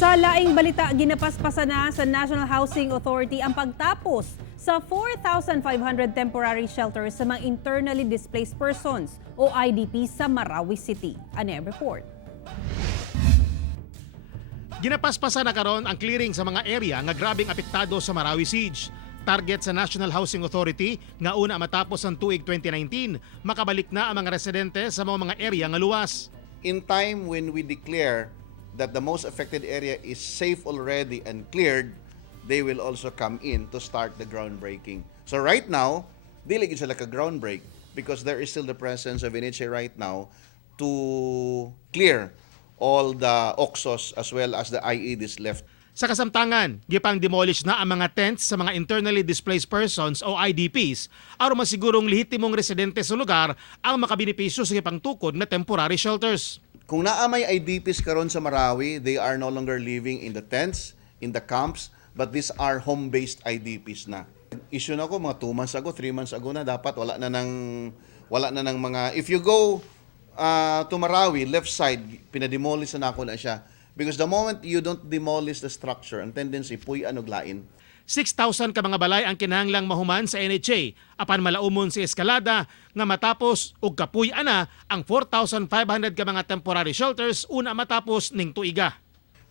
Sa laing balita, ginapaspasan na sa National Housing Authority ang pagtapos sa 4,500 temporary shelters sa mga internally displaced persons o IDP sa Marawi City. Ano report? Ginapaspasan na karon ang clearing sa mga area nga grabing apektado sa Marawi Siege. Target sa National Housing Authority nga una matapos ang tuig 2019, makabalik na ang mga residente sa mga area nga luwas. In time when we declare that the most affected area is safe already and cleared, they will also come in to start the groundbreaking. So right now, dili gyud sila ka groundbreak because there is still the presence of NHA right now to clear all the OXOs as well as the IEDs left. Sa kasamtangan, gipang demolish na ang mga tents sa mga internally displaced persons o IDPs aron masigurong lehitimong residente sa lugar ang makabenepisyo sa gipang tukod na temporary shelters. Kung naa may IDPs karon sa Marawi, they are no longer living in the tents, in the camps, but these are home-based IDPs na. Issue na ko mga 2 months ago, 3 months ago na dapat wala na ng mga, if you go to Marawi, left side, pinademolish na ako na siya. Because the moment you don't demolish the structure, ang tendency, puy-an og lain. 6,000 ka mga balay ang kinahanglang mahuman sa NHA apan malaumon si eskalada nga matapos og kapuy-an na ang 4,500 ka mga temporary shelters una matapos ning tuiga.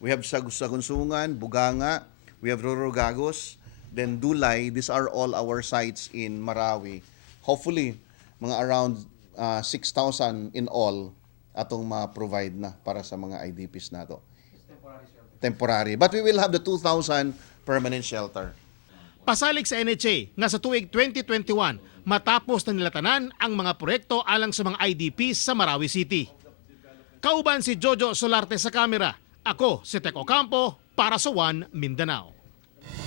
We have Sagunsungan, Buganga, we have Rorogagos, then Dulay. These are all our sites in Marawi. Hopefully, mga around 6,000 in all atong ma-provide na para sa mga IDPs nato. Temporary. But we will have the 2,000 permanent shelter. Pasalig sa NHA nga sa tuig 2021 matapos na nilatanan ang mga proyekto alang sa mga IDPs sa Marawi City. Kauban si Jojo Solarte sa kamera. Ako si Tek Ocampo para sa One Mindanao.